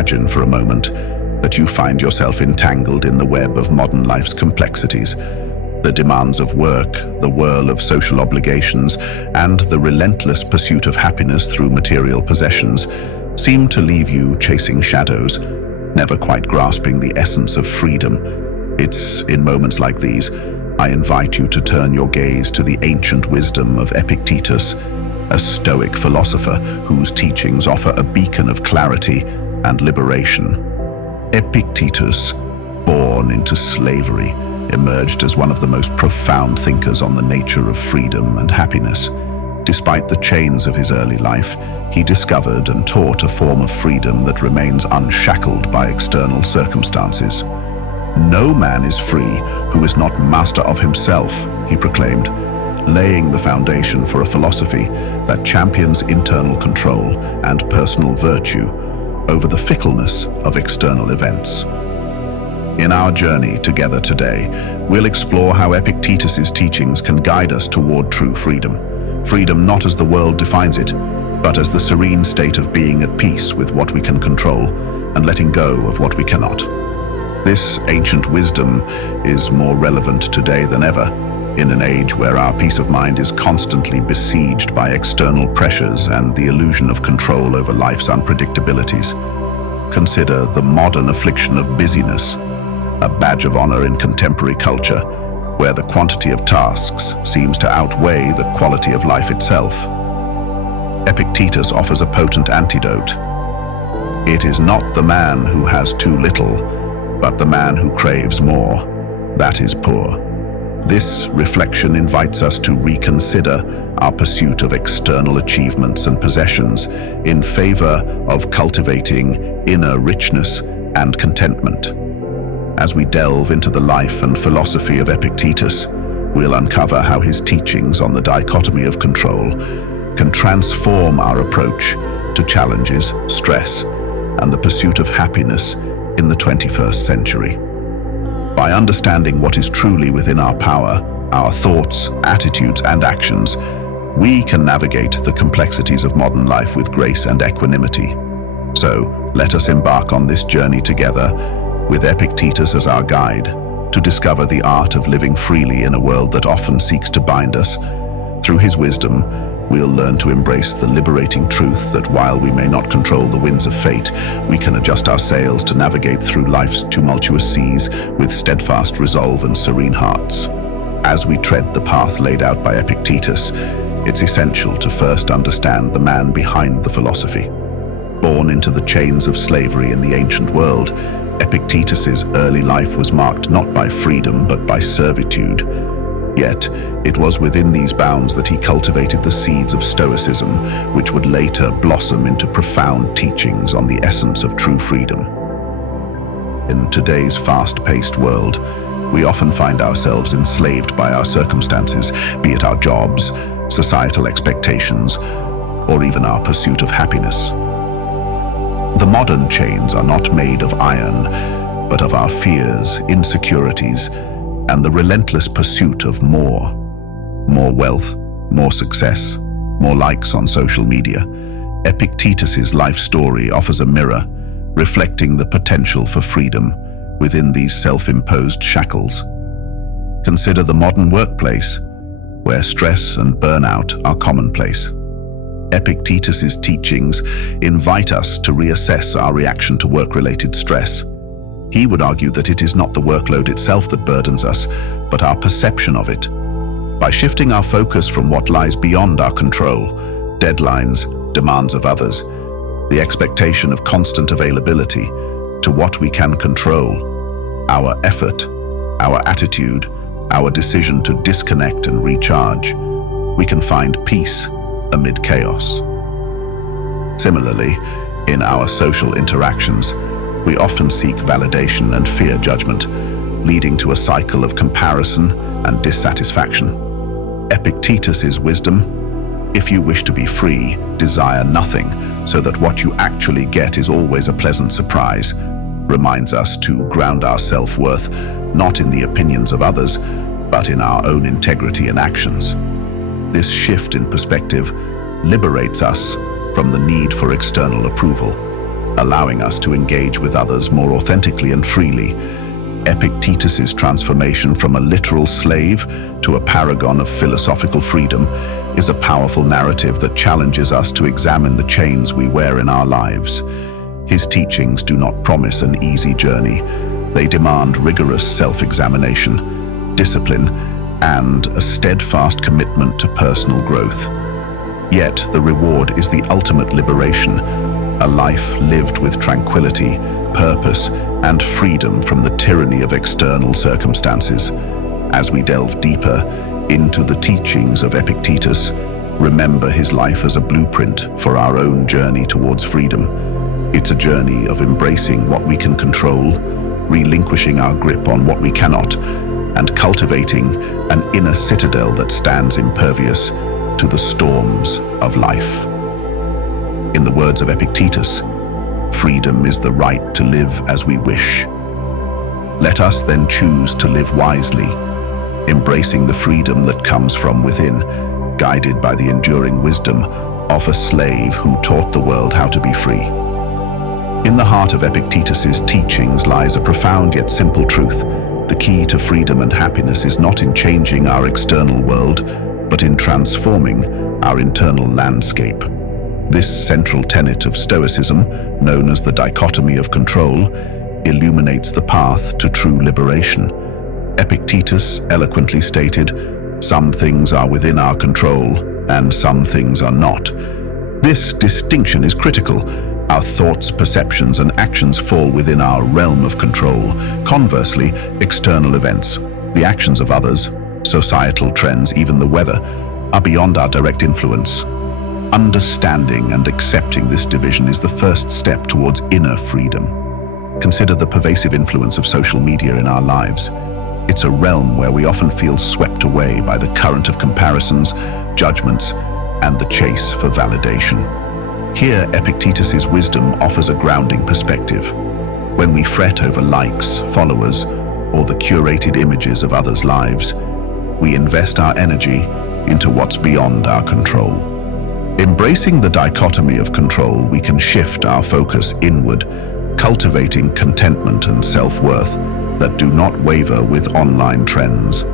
imagine for a moment that you find yourself entangled in the web of modern life's complexities. The demands of work, the whirl of social obligations, and the relentless pursuit of happiness through material possessions seem to leave you chasing shadows, never quite grasping the essence of freedom. It's in moments like these I invite you to turn your gaze to the ancient wisdom of Epictetus, a Stoic philosopher whose teachings offer a beacon of clarity and liberation. Epictetus, born into slavery, emerged as one of the most profound thinkers on the nature of freedom and happiness. Despite the chains of his early life, he discovered and taught a form of freedom that remains unshackled by external circumstances. "No man is free who is not master of himself," he proclaimed, laying the foundation for a philosophy that champions internal control and personal virtue over the fickleness of external events. In our journey together today, we'll explore how Epictetus's teachings can guide us toward true freedom. Freedom not as the world defines it, but as the serene state of being at peace with what we can control and letting go of what we cannot. This ancient wisdom is more relevant today than ever, in an age where our peace of mind is constantly besieged by external pressures and the illusion of control over life's unpredictabilities. Consider the modern affliction of busyness, a badge of honor in contemporary culture, where the quantity of tasks seems to outweigh the quality of life itself. Epictetus offers a potent antidote. It is not the man who has too little, but the man who craves more. That is poor. This reflection invites us to reconsider our pursuit of external achievements and possessions in favor of cultivating inner richness and contentment. As we delve into the life and philosophy of Epictetus, we'll uncover how his teachings on the dichotomy of control can transform our approach to challenges, stress, and the pursuit of happiness in the 21st century. By understanding what is truly within our power, our thoughts, attitudes, and actions, we can navigate the complexities of modern life with grace and equanimity. So, let us embark on this journey together, with Epictetus as our guide, to discover the art of living freely in a world that often seeks to bind us. Through his wisdom, we'll learn to embrace the liberating truth that while we may not control the winds of fate, we can adjust our sails to navigate through life's tumultuous seas with steadfast resolve and serene hearts. As we tread the path laid out by Epictetus, it's essential to first understand the man behind the philosophy. Born into the chains of slavery in the ancient world, Epictetus's early life was marked not by freedom but by servitude. Yet, it was within these bounds that he cultivated the seeds of Stoicism, which would later blossom into profound teachings on the essence of true freedom. In today's fast-paced world, we often find ourselves enslaved by our circumstances, be it our jobs, societal expectations, or even our pursuit of happiness. The modern chains are not made of iron, but of our fears, insecurities, and the relentless pursuit of more. More wealth, more success, more likes on social media. Epictetus's life story offers a mirror, reflecting the potential for freedom within these self-imposed shackles. Consider the modern workplace, where stress and burnout are commonplace. Epictetus's teachings invite us to reassess our reaction to work-related stress. He would argue that it is not the workload itself that burdens us, but our perception of it. By shifting our focus from what lies beyond our control, deadlines, demands of others, the expectation of constant availability, to what we can control, our effort, our attitude, our decision to disconnect and recharge, we can find peace amid chaos. Similarly, in our social interactions, we often seek validation and fear judgment, leading to a cycle of comparison and dissatisfaction. Epictetus's wisdom: if you wish to be free, desire nothing, so that what you actually get is always a pleasant surprise, reminds us to ground our self-worth not in the opinions of others, but in our own integrity and actions. This shift in perspective liberates us from the need for external approval, allowing us to engage with others more authentically and freely. Epictetus's transformation from a literal slave to a paragon of philosophical freedom is a powerful narrative that challenges us to examine the chains we wear in our lives. His teachings do not promise an easy journey. They demand rigorous self-examination, discipline, and a steadfast commitment to personal growth. Yet the reward is the ultimate liberation, a life lived with tranquility, purpose, and freedom from the tyranny of external circumstances. As we delve deeper into the teachings of Epictetus, remember his life as a blueprint for our own journey towards freedom. It's a journey of embracing what we can control, relinquishing our grip on what we cannot, and cultivating an inner citadel that stands impervious to the storms of life. In the words of Epictetus, freedom is the right to live as we wish. Let us then choose to live wisely, embracing the freedom that comes from within, guided by the enduring wisdom of a slave who taught the world how to be free. In the heart of Epictetus's teachings lies a profound yet simple truth. The key to freedom and happiness is not in changing our external world, but in transforming our internal landscape. This central tenet of Stoicism, known as the dichotomy of control, illuminates the path to true liberation. Epictetus eloquently stated, "Some things are within our control, and some things are not." This distinction is critical. Our thoughts, perceptions, and actions fall within our realm of control. Conversely, external events, the actions of others, societal trends, even the weather, are beyond our direct influence. Understanding and accepting this division is the first step towards inner freedom. Consider the pervasive influence of social media in our lives. It's a realm where we often feel swept away by the current of comparisons, judgments, and the chase for validation. Here, Epictetus's wisdom offers a grounding perspective. When we fret over likes, followers, or the curated images of others' lives, we invest our energy into what's beyond our control. Embracing the dichotomy of control, we can shift our focus inward, cultivating contentment and self-worth that do not waver with online trends.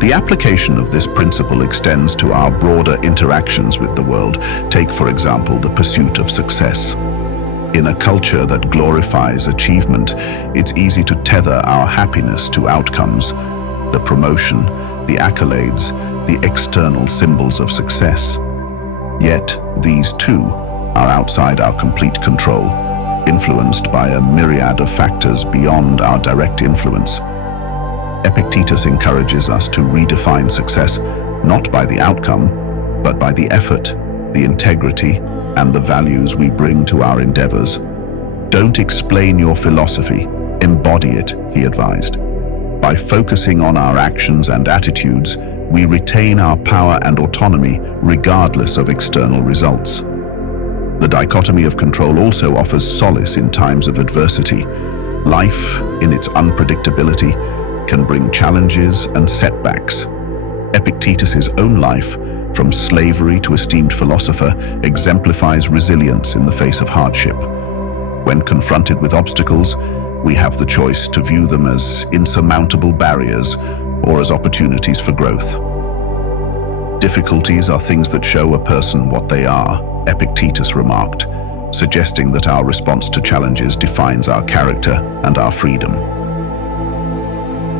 The application of this principle extends to our broader interactions with the world. Take, for example, the pursuit of success. In a culture that glorifies achievement, it's easy to tether our happiness to outcomes, the promotion, the accolades, the external symbols of success. Yet, these too are outside our complete control, influenced by a myriad of factors beyond our direct influence. Epictetus encourages us to redefine success not by the outcome, but by the effort, the integrity, and the values we bring to our endeavors. Don't explain your philosophy, embody it, he advised. By focusing on our actions and attitudes, we retain our power and autonomy regardless of external results. The dichotomy of control also offers solace in times of adversity. Life, in its unpredictability, can bring challenges and setbacks. Epictetus's own life, from slavery to esteemed philosopher, exemplifies resilience in the face of hardship. When confronted with obstacles, we have the choice to view them as insurmountable barriers or as opportunities for growth. Difficulties are things that show a person what they are, Epictetus remarked, suggesting that our response to challenges defines our character and our freedom.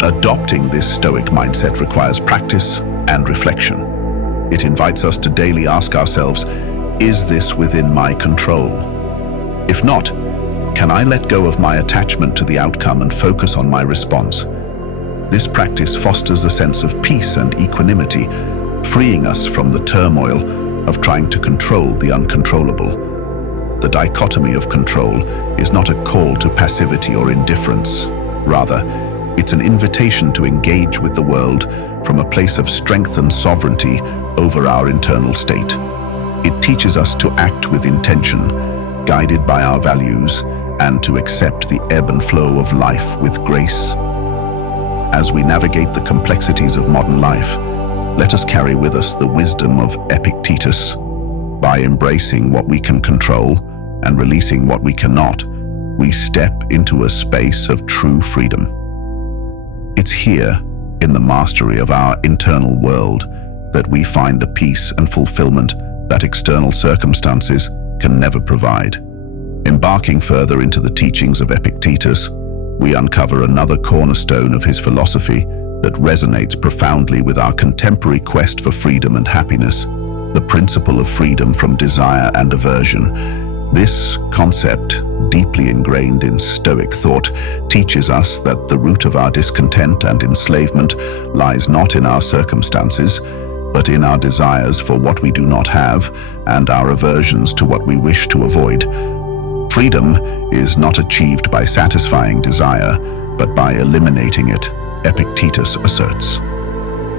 Adopting this Stoic mindset requires practice and reflection. It invites us to daily ask ourselves, is this within my control? If not, can I let go of my attachment to the outcome and focus on my response? This practice fosters a sense of peace and equanimity, freeing us from the turmoil of trying to control the uncontrollable. The dichotomy of control is not a call to passivity or indifference. Rather, it's an invitation to engage with the world from a place of strength and sovereignty over our internal state. It teaches us to act with intention, guided by our values, and to accept the ebb and flow of life with grace. As we navigate the complexities of modern life, let us carry with us the wisdom of Epictetus. By embracing what we can control, and releasing what we cannot, we step into a space of true freedom. It's here, in the mastery of our internal world, that we find the peace and fulfillment that external circumstances can never provide. Embarking further into the teachings of Epictetus, we uncover another cornerstone of his philosophy that resonates profoundly with our contemporary quest for freedom and happiness, the principle of freedom from desire and aversion. This concept, deeply ingrained in Stoic thought, teaches us that the root of our discontent and enslavement lies not in our circumstances, but in our desires for what we do not have and our aversions to what we wish to avoid. Freedom is not achieved by satisfying desire, but by eliminating it, Epictetus asserts.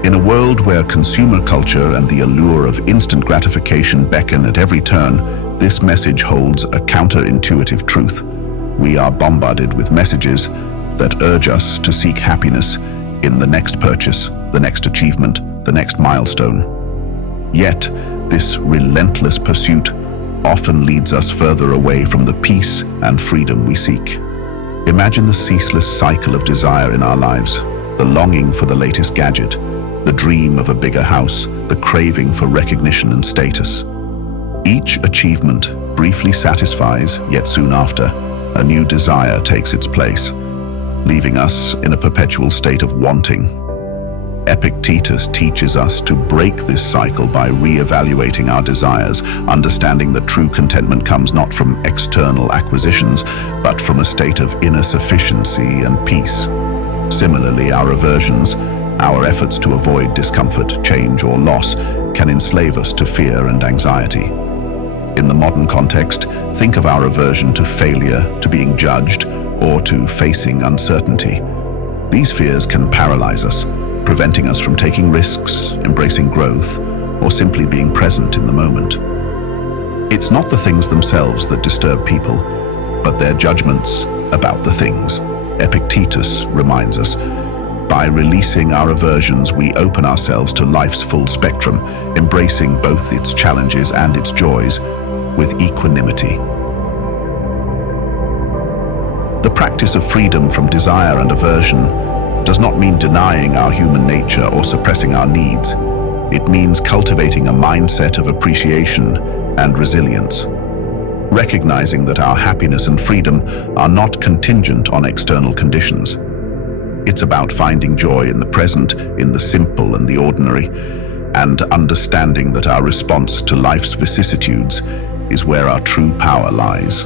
In a world where consumer culture and the allure of instant gratification beckon at every turn, this message holds a counterintuitive truth. We are bombarded with messages that urge us to seek happiness in the next purchase, the next achievement, the next milestone. Yet, this relentless pursuit often leads us further away from the peace and freedom we seek. Imagine the ceaseless cycle of desire in our lives, the longing for the latest gadget, the dream of a bigger house, the craving for recognition and status. Each achievement briefly satisfies, yet soon after, a new desire takes its place, leaving us in a perpetual state of wanting. Epictetus teaches us to break this cycle by re-evaluating our desires, understanding that true contentment comes not from external acquisitions, but from a state of inner sufficiency and peace. Similarly, our aversions, our efforts to avoid discomfort, change, or loss, can enslave us to fear and anxiety. In the modern context, think of our aversion to failure, to being judged, or to facing uncertainty. These fears can paralyze us, preventing us from taking risks, embracing growth, or simply being present in the moment. It's not the things themselves that disturb people, but their judgments about the things. Epictetus reminds us, by releasing our aversions, we open ourselves to life's full spectrum, embracing both its challenges and its joys with equanimity. The practice of freedom from desire and aversion does not mean denying our human nature or suppressing our needs. It means cultivating a mindset of appreciation and resilience, recognizing that our happiness and freedom are not contingent on external conditions. It's about finding joy in the present, in the simple and the ordinary, and understanding that our response to life's vicissitudes is where our true power lies.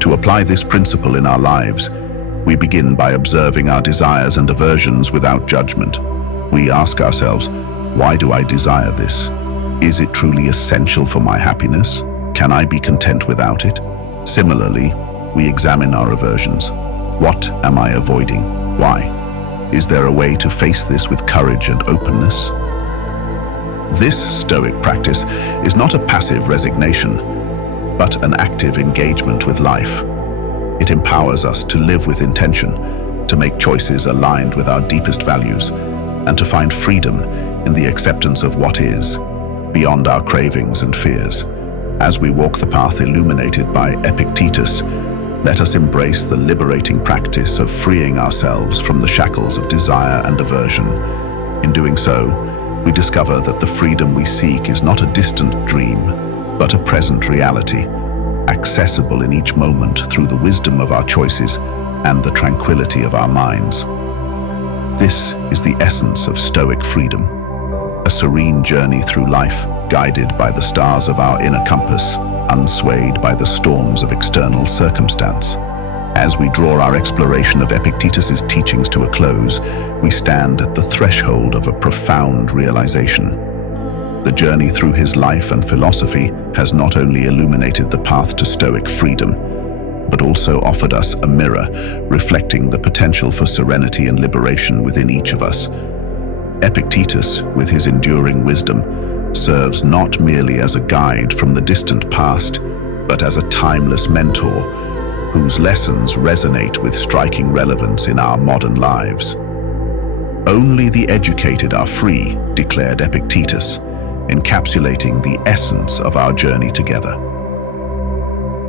To apply this principle in our lives, we begin by observing our desires and aversions without judgment. We ask ourselves, why do I desire this? Is it truly essential for my happiness? Can I be content without it? Similarly, we examine our aversions. What am I avoiding? Why? Is there a way to face this with courage and openness? This Stoic practice is not a passive resignation, but an active engagement with life. It empowers us to live with intention, to make choices aligned with our deepest values, and to find freedom in the acceptance of what is, beyond our cravings and fears. As we walk the path illuminated by Epictetus, let us embrace the liberating practice of freeing ourselves from the shackles of desire and aversion. In doing so, we discover that the freedom we seek is not a distant dream, but a present reality, accessible in each moment through the wisdom of our choices and the tranquility of our minds. This is the essence of Stoic freedom, a serene journey through life, guided by the stars of our inner compass, unswayed by the storms of external circumstance. As we draw our exploration of Epictetus's teachings to a close, we stand at the threshold of a profound realization. The journey through his life and philosophy has not only illuminated the path to Stoic freedom, but also offered us a mirror reflecting the potential for serenity and liberation within each of us. Epictetus, with his enduring wisdom, serves not merely as a guide from the distant past, but as a timeless mentor whose lessons resonate with striking relevance in our modern lives. Only the educated are free, declared Epictetus, encapsulating the essence of our journey together.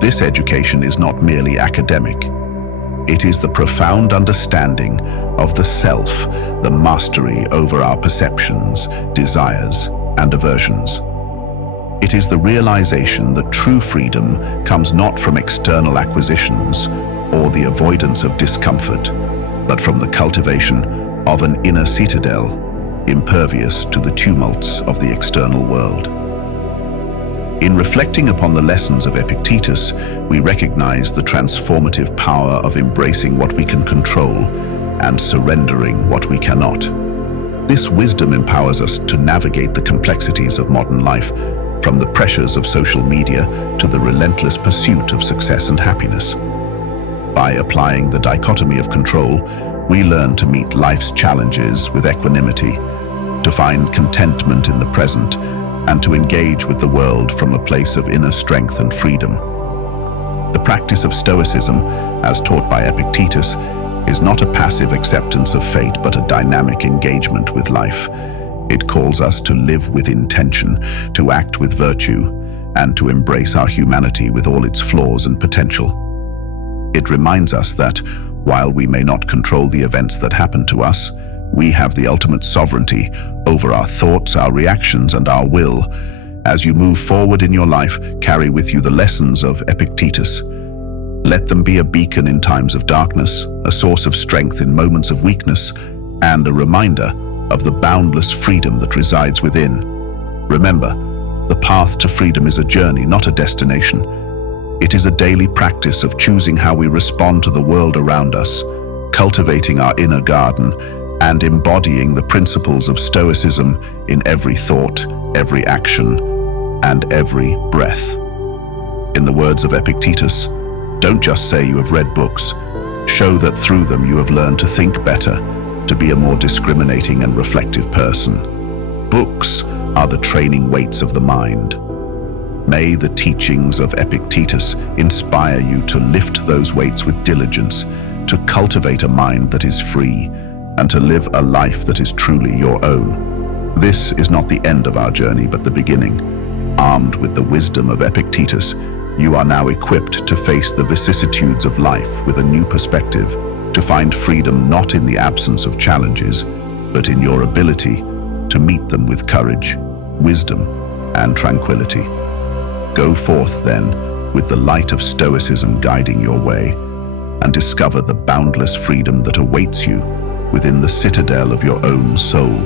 This education is not merely academic. It is the profound understanding of the self, the mastery over our perceptions, desires, and aversions. It is the realization that true freedom comes not from external acquisitions or the avoidance of discomfort, but from the cultivation of an inner citadel, impervious to the tumults of the external world. In reflecting upon the lessons of Epictetus, we recognize the transformative power of embracing what we can control and surrendering what we cannot. This wisdom empowers us to navigate the complexities of modern life, from the pressures of social media to the relentless pursuit of success and happiness. By applying the dichotomy of control, we learn to meet life's challenges with equanimity, to find contentment in the present, and to engage with the world from a place of inner strength and freedom. The practice of Stoicism, as taught by Epictetus, is not a passive acceptance of fate but a dynamic engagement with life. It calls us to live with intention, to act with virtue, and to embrace our humanity with all its flaws and potential. It reminds us that, while we may not control the events that happen to us, we have the ultimate sovereignty over our thoughts, our reactions, and our will. As you move forward in your life, carry with you the lessons of Epictetus. Let them be a beacon in times of darkness, a source of strength in moments of weakness, and a reminder of the boundless freedom that resides within. Remember, the path to freedom is a journey, not a destination. It is a daily practice of choosing how we respond to the world around us, cultivating our inner garden, and embodying the principles of Stoicism in every thought, every action, and every breath. In the words of Epictetus, don't just say you have read books. Show that through them you have learned to think better, to be a more discriminating and reflective person. Books are the training weights of the mind. May the teachings of Epictetus inspire you to lift those weights with diligence, to cultivate a mind that is free, and to live a life that is truly your own. This is not the end of our journey, but the beginning. Armed with the wisdom of Epictetus, you are now equipped to face the vicissitudes of life with a new perspective, to find freedom not in the absence of challenges, but in your ability to meet them with courage, wisdom, and tranquility. Go forth, then, with the light of Stoicism guiding your way, and discover the boundless freedom that awaits you within the citadel of your own soul.